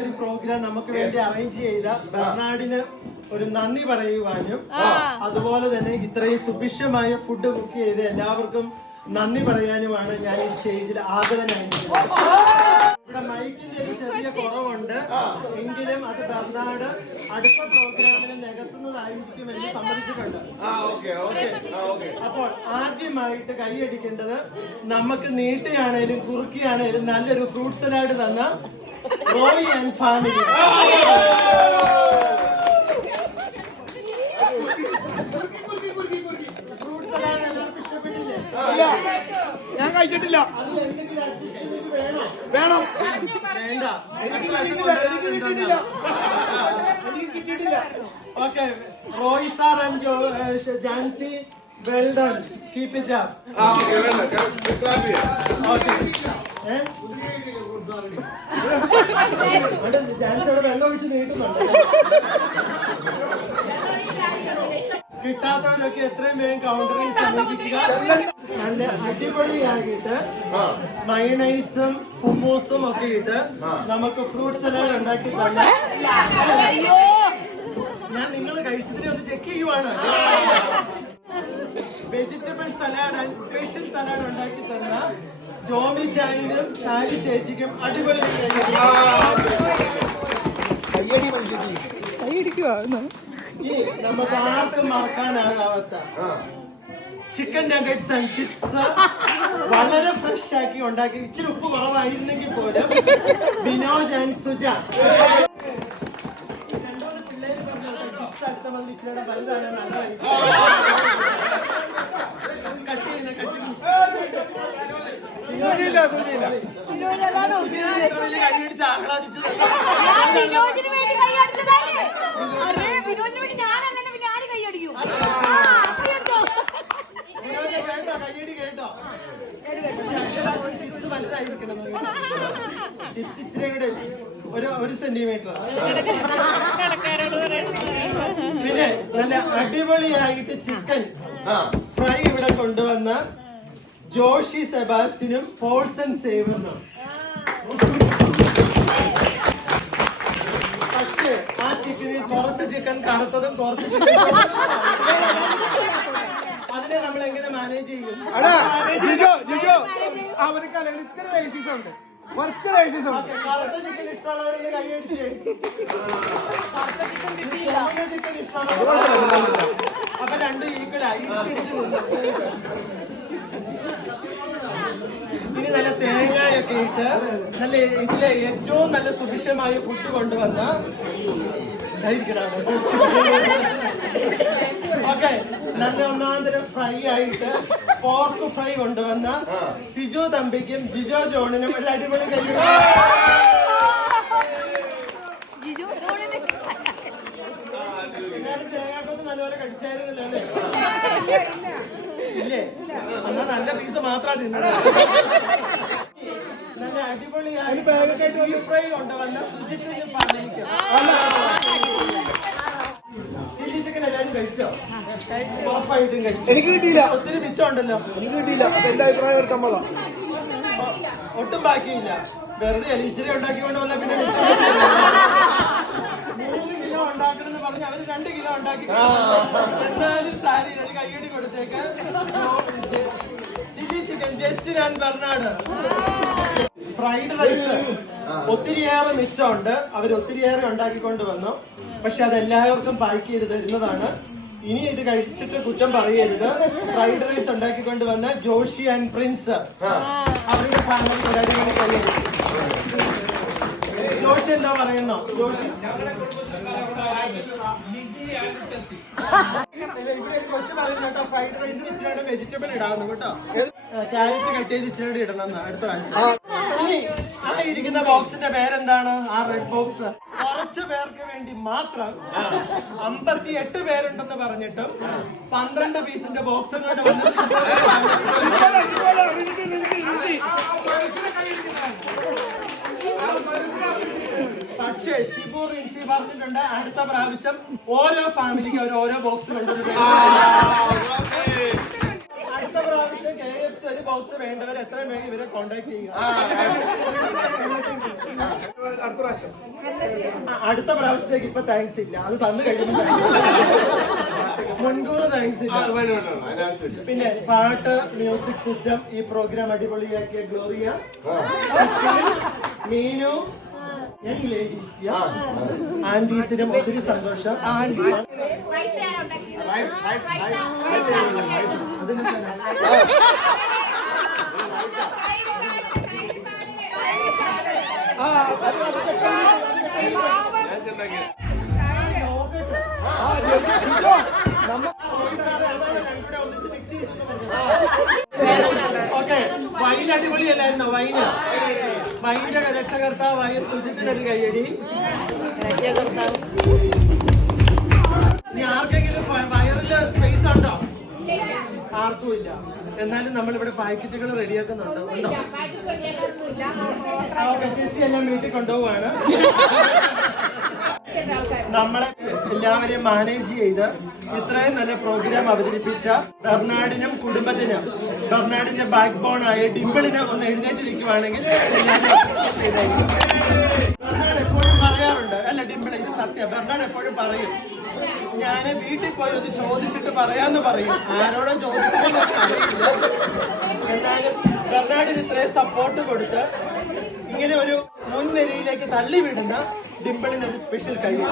ഒരു പ്രോഗ്രാം നമുക്ക് വേണ്ടി അറേഞ്ച് ചെയ്ത ബെർണാഡിന് ഒരു നന്ദി പറയുവാനും അതുപോലെ തന്നെ ഇത്രയും സുഭിക്ഷമായ ഫുഡ് കുക്ക് ചെയ്ത് എല്ലാവർക്കും നന്ദി പറയാനുമാണ് ഞാൻ ഈ സ്റ്റേജിൽ ആദരനായിരിക്കുന്നത്. ഇവിടെ മൈക്കിന്റെ ഒരു ചെറിയ കുറവുണ്ട്, എങ്കിലും അത് ബെർണാഡ് അടുത്ത പ്രോഗ്രാമിന് നികത്തുന്നതായിരിക്കുമെന്ന് സമ്മതിച്ചിട്ടുണ്ട്. അപ്പോൾ ആദ്യമായിട്ട് കൈയടിക്കേണ്ടത് നമുക്ക് നീട്ടിയാണേലും കുറുക്കിയാണേലും നല്ലൊരു ഫ്രൂട്ട് സലാഡ് തന്ന Roy and family. Fruit salad എല്ലാവർക്കും ഇഷ്ടപ്പെട്ടില്ലേ? ഞാൻ കഴിച്ചിട്ടില്ല. വേണം വേണ്ട, എനിക്ക് കിട്ടിയിട്ടില്ല. Okay, Roy sir and Jancy, well done, keep it up. Okay, Jancy അവിടെ വെള്ളം ഒഴിച്ച് നീട്ടുന്നുണ്ട്. കിട്ടാത്തവരൊക്കെ എത്രയും വേഗം കൗണ്ടറിൽ സമീപിക്കുക. നല്ല അടിപൊളിയായിട്ട് മയണൈസും ഹുമ്മൂസും ഒക്കെ ഇട്ട് നമുക്ക് ഫ്രൂട്ട് സലാഡ് ഉണ്ടാക്കി തന്ന, ഞാൻ നിങ്ങൾ കഴിച്ചതിനെ ഒന്ന് ചെക്ക് ചെയ്യുവാണ്. Vegetable salad and special salad ഉണ്ടാക്കി തന്ന ജോമി ചാനിനും സാരി ചേച്ചിക്കും അടിപൊളി ഈ നമുക്ക് ആർക്കും മറക്കാനാകാത്ത ചിക്കൻ നഗറ്റ്സ് ആൻഡ് ചിപ്സ് വളരെ ഫ്രഷ് ആക്കി ഉണ്ടാക്കി, ഇച്ചിരി ഉപ്പ് കുറവായിരുന്നെങ്കിൽ പോലും ബിനോജ് ആൻഡ് സുജ. രണ്ടോട് പിള്ളേര് പറഞ്ഞു ചിപ്സ് അടുത്ത വന്ന് ഇച്ചിരിയുടെ വലുതാണ് നല്ലതായിരിക്കും. കൈയടിച്ച് ആഹ്ലാദിച്ചത് കേട്ടോ. ചിപ്സ് വലുതായിരിക്കണം, ചിപ്സ് ഇച്ചിരി ഒരു സെന്റിമീറ്റർ. പിന്നെ നല്ല അടിപൊളിയായിട്ട് ചിക്കൻ ഫ്രൈ ഇവിടെ കൊണ്ടുവന്ന ജോഷി സെബാസ്റ്റിനും പോൾസൺ സേവനും. പക്ഷേ ആ ചിക്കനിൽ കുറച്ച് ചിക്കൻ കറുത്തതും കുറച്ച് ചിക്കൻ അതിനെ നമ്മൾ എങ്ങനെ മാനേജ് ചെയ്യും? കറുത്ത ചിക്കൻ ഇഷ്ടമുള്ളവരൊന്ന് കൈയടിച്ച്. ചിക്കൻ ഇഷ്ടമുള്ളവർ അപ്പൊ രണ്ടും ഈക്വലായി ഇടിച്ചിടിച്ച് നിന്നു. ഇനി നല്ല തേങ്ങയൊക്കെ ഇട്ട് നല്ല ഇതിലെ ഏറ്റവും നല്ല സുഭിക്ഷമായ ഫുഡ് കൊണ്ടുവന്ന ഓക്കെ നല്ല ഒന്നാന്തരം ഫ്രൈ ആയിട്ട് പോർക്ക് ഫ്രൈ കൊണ്ടുവന്ന സിജു തമ്പിക്കും ജിജോ ജോണിനും ഒരു അടിപൊളി കഴിയും. തേങ്ങാക്കൊന്ന് നല്ലപോലെ കടിച്ചായിരുന്നല്ലോ അല്ലേ? ഇല്ലേ? എന്നാ നല്ല പീസ് മാത്രം തിന്നത്. നല്ല അടിപൊളിയായി ബീഫ് ഫ്രൈ കൊണ്ടുവന്ന സുജിത്തിനും ഫാമിലിക്കും. ചില്ലി ചിക്കൻ എല്ലാവരും കഴിച്ചോ? ഉറപ്പായിട്ടും കഴിച്ചു. എനിക്ക് കിട്ടിയില്ല. ഒത്തിരി മിച്ചമുണ്ടല്ലോ. എനിക്ക് കിട്ടിയില്ല. അപ്പൊ എന്റെ അഭിപ്രായം എടുക്കാൻ പോകാം. ഒട്ടും ബാക്കിയില്ല. വെറുതെ ഇച്ചിരി ഉണ്ടാക്കിക്കൊണ്ട് വന്ന പിന്നെ മിച്ചം 3 കിലോ ഉണ്ടാക്കണമെന്ന് പറഞ്ഞ് അവര് 2 കിലോ ഉണ്ടാക്കി. എന്നാലും സാരി ഒരു കൈയടി കൊടുത്തേക്ക്. Chilli chicken Justin and Bernard. Fried rice ഒത്തിരിയേറെ മിച്ചമുണ്ട്, അവർ ഒത്തിരിയേറെ ഉണ്ടാക്കിക്കൊണ്ട് വന്നു. പക്ഷെ അതെല്ലാവർക്കും പാക്ക് ചെയ്ത് തരുന്നതാണ്. ഇനി ഇത് കഴിച്ചിട്ട് കുറ്റം പറയരുത്. ഫ്രൈഡ് റൈസ് ഉണ്ടാക്കിക്കൊണ്ട് വന്ന ജോഷി ആൻഡ് പ്രിൻസ്, അവരുടെ ഫാമിലി ഒരടിപൊളി കഴിയും. ജോഷി എന്താ പറയുന്നോ? ജോഷി ഇവിടെ ഒരു കൊച്ചു പറയുന്നു കേട്ടോ, ഫ്രൈഡ് റൈസിൽ ഇച്ചിരി വെജിറ്റബിൾ ഇടാവുന്നു കേട്ടോ. ക്യാരറ്റ് കട്ട് ചെയ്ത് ഇച്ചിരി ഇടണം അടുത്ത പ്രാവശ്യം. ഇനി ആ ഇരിക്കുന്ന ബോക്സിന്റെ പേരെന്താണ്? ആ റെഡ് ബോക്സ്. കുറച്ചു പേർക്ക് വേണ്ടി മാത്രം 58 പേരുണ്ടെന്ന് പറഞ്ഞിട്ടും 12 പീസിന്റെ ബോക്സ് അങ്ങോട്ട് വന്ന് പക്ഷേ ഷിബു റിൻസി പറഞ്ഞിട്ടുണ്ട് അടുത്ത പ്രാവശ്യം ഓരോ ഫാമിലിക്ക് അവർ ഓരോ ബോക്സ് കൊണ്ടുവരും. അടുത്ത പ്രാവശ്യം KFC ഒരു ബോക്സ് വേണ്ടവർ എത്രയും വേഗം ഇവരെ കോണ്ടാക്ട് ചെയ്യുക. അടുത്ത പ്രാവശ്യം. അടുത്ത പ്രാവശ്യത്തേക്ക് ഇപ്പൊ താങ്ക്സ് ഇല്ല, അത് തന്നു കഴിയുമ്പോൾ മുൻകൂർ താങ്ക്സ് ഇല്ല. പിന്നെ പാട്ട്, മ്യൂസിക് സിസ്റ്റം, ഈ പ്രോഗ്രാം അടിപൊളിയാക്കിയ ഗ്ലോറിയ, മീനു, യങ് ലേഡീസ്, ആന്റീസിനും ഒത്തിരി സന്തോഷം. Okay, wine അടിപൊളിയല്ലായിരുന്നോ? വൈൻ്റെ രക്ഷകർത്താവായ സുജിത്തിനൊരു കയ്യടി. ഇനി ആർക്കെങ്കിലും വയറില് സ്പേസ് ഉണ്ടോ? ആർക്കും ഇല്ല. എന്നാലും നമ്മളിവിടെ പാക്കറ്റുകൾ റെഡിയാക്കുന്നുണ്ട്. ഉണ്ടോ? ടെസ്റ്റ് എല്ലാം വീട്ടിൽ കൊണ്ടുപോവാണ്. നമ്മളെ എല്ലാവരെയും മാനേജ് ചെയ്ത് ഇത്രയും നല്ല പ്രോഗ്രാം അവതരിപ്പിച്ച ബെർണാഡിനും കുടുംബത്തിനും, ബെർണാഡിന്റെ ബാക്ക് ബോൺ ആയ ഡിംപിളിന് ഒന്ന് എഴുന്നേറ്റിരിക്കുവാണെങ്കിൽ ബെർണാഡ് എപ്പോഴും പറയാറുണ്ട്, അല്ല ഡിംപിൾ ഇത് സത്യം, ബെർണാഡ് എപ്പോഴും പറയും, ഞാൻ വീട്ടിൽ പോയി ഒന്ന് ചോദിച്ചിട്ട് പറയാന്ന് പറയും. ആരോടോ ചോദിക്കുന്നത് അറിയില്ല. എന്നാലും ബെർണാഡിന് ഇത്രയും സപ്പോർട്ട് കൊടുത്ത് ഇങ്ങനെ ഒരു മുൻനിരയിലേക്ക് തള്ളിവിടുന്ന ഡിംപിളിന് ഒരു സ്പെഷ്യൽ കഴിവ്.